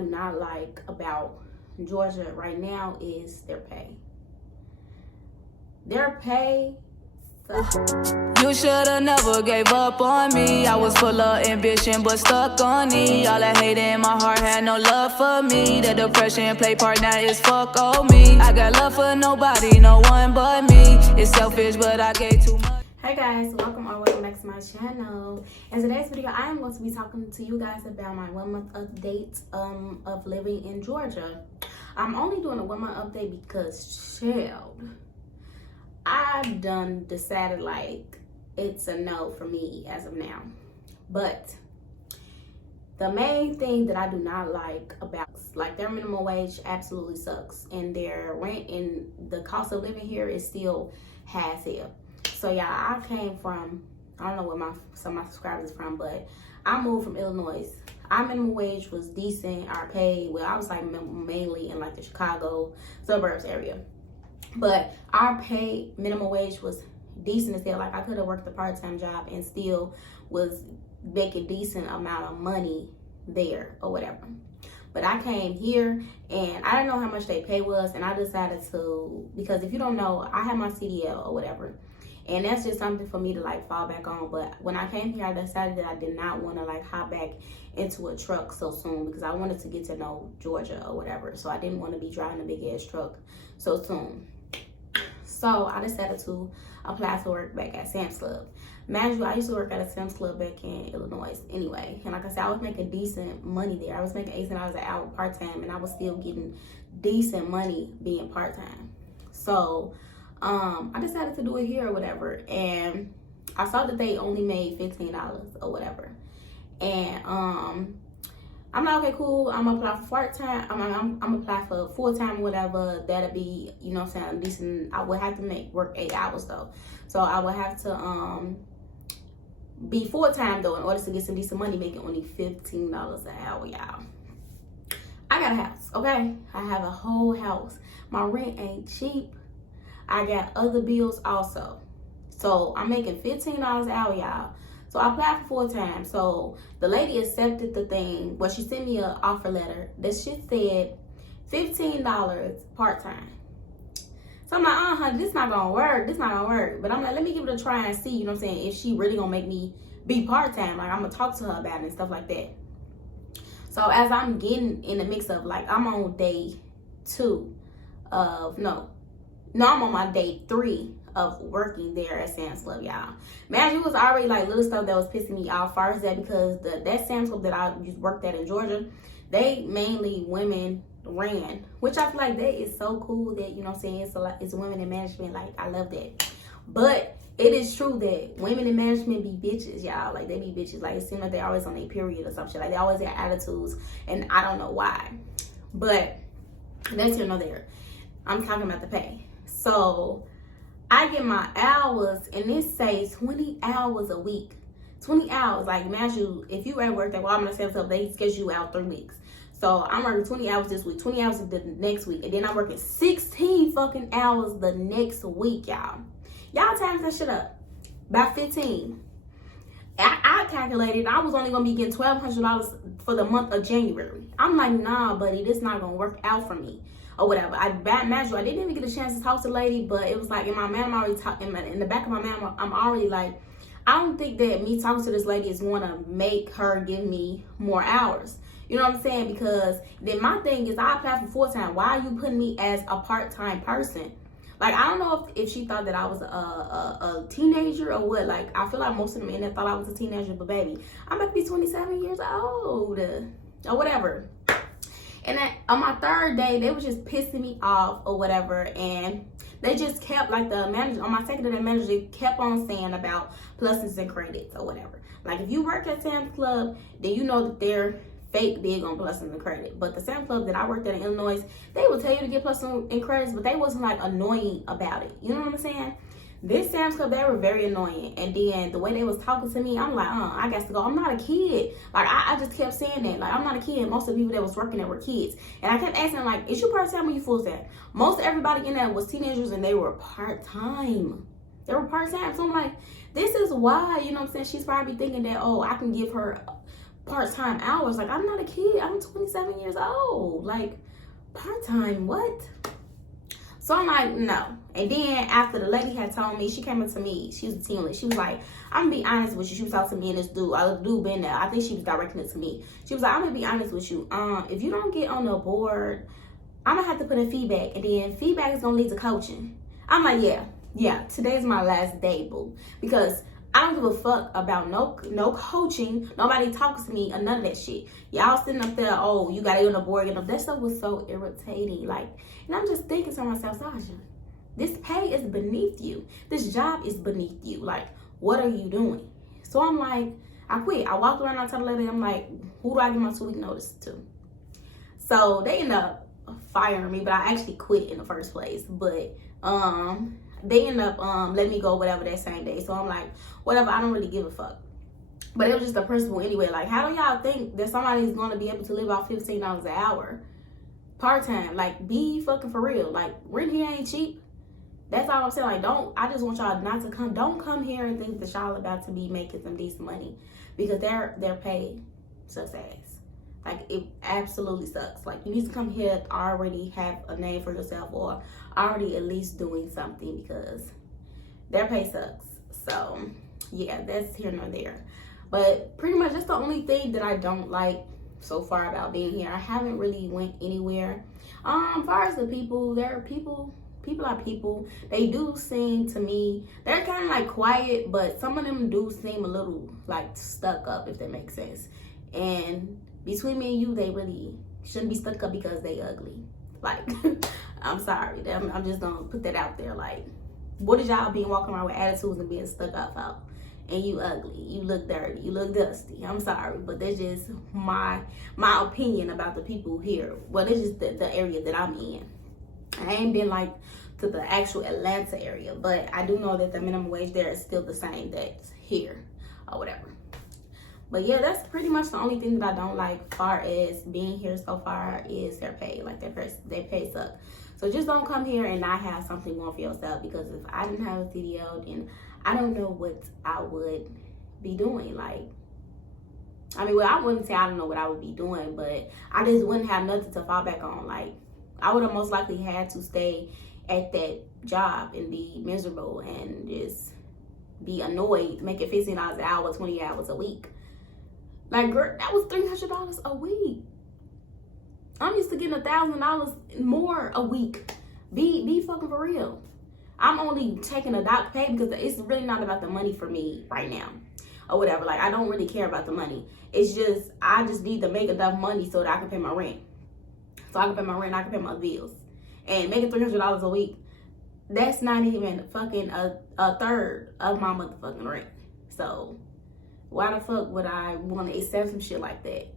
do not like about Georgia right now is their pay. Their pay sucks. You shoulda never gave up on me. I was full of ambition but stuck on me. All that hate in my heart had no love for me. The depression play part now is fuck on me. I got love for nobody, no one but me. It's selfish but I gave too much. Hey guys, welcome or welcome back to my channel. In today's video, I am going to be talking to you guys about my 1 month update of living in Georgia. I'm only doing a 1 month update because, child, I've done decided like it's a no for me as of now. But the main thing that I do not like about, like, their minimum wage absolutely sucks, and their rent and the cost of living here is still half hell. So yeah, I came from, I don't know where some of my subscribers is from, but I moved from Illinois. Our minimum wage was decent. Our pay, well, I was like mainly in like the Chicago suburbs area, but our pay minimum wage was decent as hell. Like, I could have worked a part-time job and still was making decent amount of money there or whatever. But I came here and I didn't know how much they pay was, and I decided to, because if you don't know, I have my CDL or whatever, and that's just something for me to like fall back on. But when I came here, I decided that I did not want to like hop back into a truck so soon, because I wanted to get to know Georgia or whatever. So I didn't want to be driving a big ass truck so soon. So I decided to apply for work back at Sam's Club. Mind you, I used to work at a Sam's Club back in Illinois anyway. And like I said, I was making decent money there. I was making $18 an hour part-time, and I was still getting decent money being part-time. So I decided to do it here or whatever. And I saw that they only made $15 or whatever. And I'm like, okay, cool. I'm gonna apply for part-time. I'm gonna apply for full-time or whatever. That'll be, you know what I'm saying, decent. I would have to work 8 hours though. So I would have to be full-time though in order to get some decent money, making only $15 an hour, y'all. I got a house, okay? I have a whole house. My rent ain't cheap. I got other bills also. So I'm making $15 an hour, y'all. So I applied for full-time. So the lady accepted the thing. Well, she sent me an offer letter. That shit said $15 part-time. So I'm like, this not gonna work. This not gonna work. But I'm like, let me give it a try and see, you know what I'm saying, if she really gonna make me be part-time. Like, I'm gonna talk to her about it and stuff like that. So as I'm getting in the mix of, like, I'm on day 2 of, I'm on my day 3 of working there at Sam's Club, y'all. Man, it was already like little stuff that was pissing me off. First, that because that Sam's Club that I worked at in Georgia, they mainly women ran, which I feel like that is so cool that, you know what I'm saying, it's women in management. Like, I love that. But it is true that women in management be bitches, y'all. Like, they be bitches. Like, it seems like they always on their period or some shit. Like, they always got attitudes, and I don't know why. But that's here nor there. I'm talking about the pay. So I get my hours, and it says 20 hours a week. 20 hours. Like, imagine if you at work, that well, I'm gonna set up, they schedule you out 3 weeks. So I'm working 20 hours this week, 20 hours the next week, and then I'm working 16 fucking hours the next week, y'all. Y'all times that shit up by 15. I calculated I was only gonna be getting $1,200 for the month of January. I'm like, nah, buddy, this not gonna work out for me. Or whatever. I didn't even get a chance to talk to the lady, but it was like in my mind, I'm already talking in the back of my mind, I'm already like, I don't think that me talking to this lady is going to make her give me more hours. You know what I'm saying? Because then my thing is, I applied for full-time. Why are you putting me as a part-time person? Like, I don't know if she thought that I was a teenager or what. Like, I feel like most of the men that thought I was a teenager, but baby, I'm about to be 27 years old or whatever. And on my 3rd day, they were just pissing me off or whatever. And they just kept, like, the manager, on my 2nd day, the manager kept on saying about pluses and credits or whatever. Like, if you work at Sam's Club, then you know that they're fake big on pluses and credit. But the Sam's Club that I worked at in Illinois, they would tell you to get pluses and credits, but they wasn't, like, annoying about it. You know what I'm saying? This Sam's Club, they were very annoying. And then the way they was talking to me, I'm like, I got to go. I'm not a kid. Like, I just kept saying that. Like, I'm not a kid. Most of the people that was working there were kids. And I kept asking, like, is you part-time or you full-time? Most everybody in there was teenagers, and they were part-time. They were part-time. So I'm like, this is why, you know what I'm saying, she's probably thinking that, oh, I can give her part-time hours. Like, I'm not a kid. I'm 27 years old. Like, part-time, what? So I'm like, no. And then after the lady had told me, she came up to me. She was a team lead. She was like, I'm gonna be honest with you. She was talking to me and this dude. The dude been there. I think she was directing it to me. She was like, I'm gonna be honest with you. If you don't get on the board, I'm gonna have to put in feedback, and then feedback is gonna lead to coaching. I'm like, yeah. Today's my last day, boo, because I don't give a fuck about no coaching. Nobody talks to me or none of that shit. Y'all sitting up there, oh, you gotta get on the board. That stuff was so irritating. Like, and I'm just thinking to myself, Sasha, this pay is beneath you. This job is beneath you. Like, what are you doing? So I'm like, I quit. I walked around, I told the lady, I'm like, who do I give my 2-week notice to? So they end up firing me, but I actually quit in the first place. But they end up letting me go whatever that same day. So I'm like, whatever, I don't really give a fuck. But it was just a principle anyway. Like, how do y'all think that somebody's going to be able to live off $15 an hour part-time? Like, be fucking for real. Like, rent here ain't cheap. That's all I'm saying. Like, I just want y'all not to don't come here and think that y'all about to be making some decent money, because their pay sucks ass. Like, it absolutely sucks. Like, you need to come here already have a name for yourself, or already at least doing something, because their pay sucks. So yeah, that's here nor there. But pretty much that's the only thing that I don't like so far about being here. I haven't really went anywhere. As far as the people, people are people. They do seem to me, they're kind of like quiet, but some of them do seem a little like stuck up, if that makes sense. And between me and you, they really shouldn't be stuck up because they ugly. Like, I'm sorry. I'm just gonna put that out there. Like, what is y'all being walking around with attitudes and being stuck up for? And you ugly, you look dirty, you look dusty. I'm sorry, but that's just my opinion about the people here. Well, it's just the area that I'm in. I ain't been like to the actual Atlanta area, but I do know that the minimum wage there is still the same that's here or whatever. But yeah, that's pretty much the only thing that I don't like far as being here so far is their pay. Like, their pay suck. So just don't come here and not have something going for yourself, because if I didn't have a CDL, then I don't know what I would be doing. Like, I mean, well, I wouldn't say I don't know what I would be doing, but I just wouldn't have nothing to fall back on. Like, I would have most likely had to stay at that job and be miserable and just be annoyed, making $15 an hour, 20 hours a week. Like, girl, that was $300 a week. I'm used to getting $1,000 more a week. Be fucking for real. I'm only taking a doc pay because it's really not about the money for me right now, or whatever. Like, I don't really care about the money. It's just, I just need to make enough money so that I can pay my rent. So I can pay my rent, I can pay my bills. And making $300 a week, that's not even fucking a third of my motherfucking rent. So why the fuck would I want to accept some shit like that?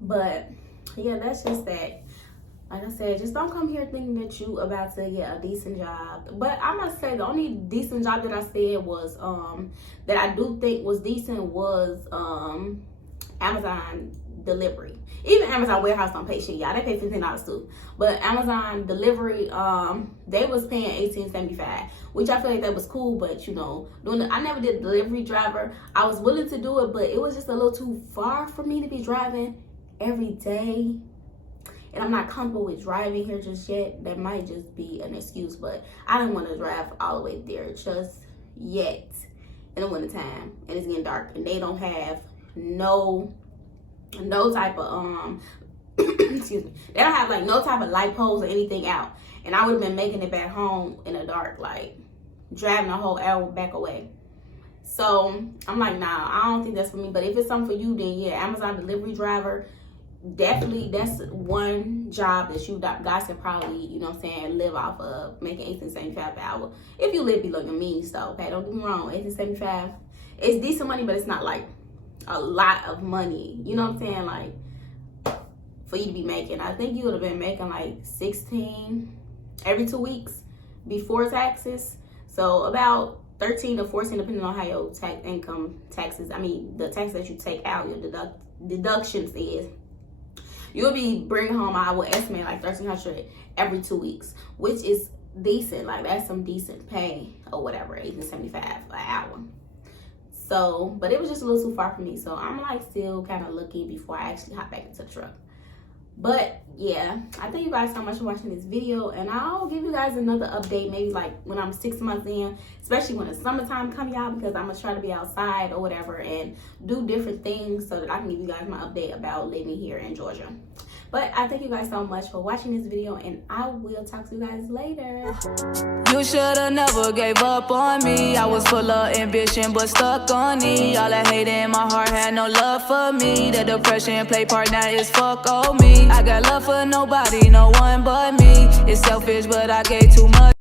But yeah, that's just that. Like I said, just don't come here thinking that you about to get a decent job. But I must say, the only decent job that I said was that I do think was decent was Amazon delivery. Even Amazon warehouse don't pay shit, y'all. They pay $15 too. But Amazon delivery, they was paying $18.75, which I feel like that was cool. But you know, I never did delivery driver. I was willing to do it, but it was just a little too far for me to be driving every day. And I'm not comfortable with driving here just yet. That might just be an excuse, but I didn't want to drive all the way there just yet in the wintertime. And it's getting dark, and they don't have no type of excuse me, they don't have like no type of light poles or anything out. And I would have been making it back home in the dark, like driving a whole hour back away. So I'm like, nah, I don't think that's for me. But if it's something for you, then yeah, Amazon delivery driver, definitely that's one job that you guys can probably, you know what I'm saying, live off of, making $18.75 per hour. If you live below your means, though, okay, don't get me wrong, $18.75, it's decent money, but it's not like a lot of money, you know what I'm saying, like for you to be making. I think you would have been making like $16 every 2 weeks before taxes, so about 13 to 14 depending on how your income taxes, I mean the taxes that you take out, your deductions is. You'll be bringing home, I would estimate, like $1,300 every 2 weeks, which is decent. Like, that's some decent pay or whatever, $18.75 an hour. So, but it was just a little too far for me. So I'm like still kind of looking before I actually hop back into the truck. But yeah, I thank you guys so much for watching this video, and I'll give you guys another update maybe like when I'm 6 months in, especially when the summertime come, y'all, because I'm gonna try to be outside or whatever and do different things so that I can give you guys my update about living here in Georgia. But I thank you guys so much for watching this video, and I will talk to you guys later. You should've never gave up on me. I was full of ambition but stuck on me. All that hate in my heart had no love for me. The depression play part now is fuck on me. I got love for nobody, no one but me. It's selfish but I gave too much.